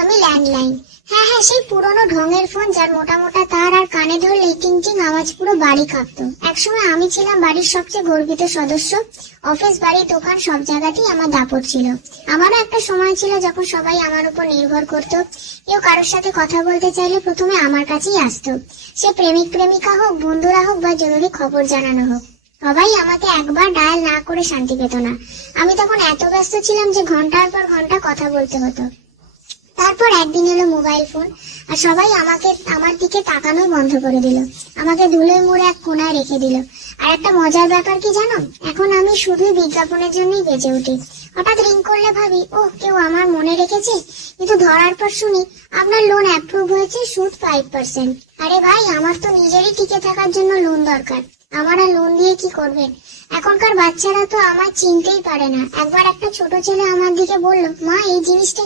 আমি ল্যান্ডলাইন। হ্যাঁ হ্যাঁ, সেই পুরোনো ঢঙের ফোন যার মোটা মোটা তার আর কানে ধরলেই টিং টিং আওয়াজ পুরো বাড়ি কাঁপতো। একসময় আমি ছিলাম বাড়ির সবচেয়ে গর্বিত সদস্য। অফিস, বাড়ি, দোকান সব জায়গাতেই আমার দাপট ছিল। আমারও একটা সময় ছিল যখন সবাই আমার উপর নির্ভর করতো। কেউ কারোর সাথে কথা বলতে চাইলে প্রথমে আমার কাছেই আসতো। সে প্রেমিক প্রেমিকা হোক, বন্ধুরা হোক বা জরুরি খবর জানানো হোক, সবাই আমাকে একবার ডায়াল না করে শান্তি পেত না। আমি তখন এত ব্যস্ত ছিলাম যে ঘন্টার পর ঘন্টা কথা বলতে হতো। তারপর একদিন এলো মোবাইল ফোন, আর সবাই আমার দিকে তাকানোই বন্ধ করে দিল। আমাকে ধুলোয় মুড়ে এক কোনায় রেখে দিল। আর একটা মজার ব্যাপার কি জানো, এখন আমি শুধুই বিজ্ঞাপনের জন্যই বেঁচে উঠি। হঠাৎ রিং করলে ভাবি, ও কেউ আমার মনে রেখেছে। কিন্তু ধরার পর শুনি, আপনার লোন অ্যাপ্রুভ হয়েছে, সুদ 5%। আরে ভাই, আমার তো নিজেরই টিকে থাকার জন্য লোন দরকার। আমার আর লোন দিয়ে কি করবেন? এখনকার বাচ্চারা তো আমার চিনতেই পারে না। একবার একটা ছোট ছেলে আমার দিকে বলল, মা এই জিনিসটা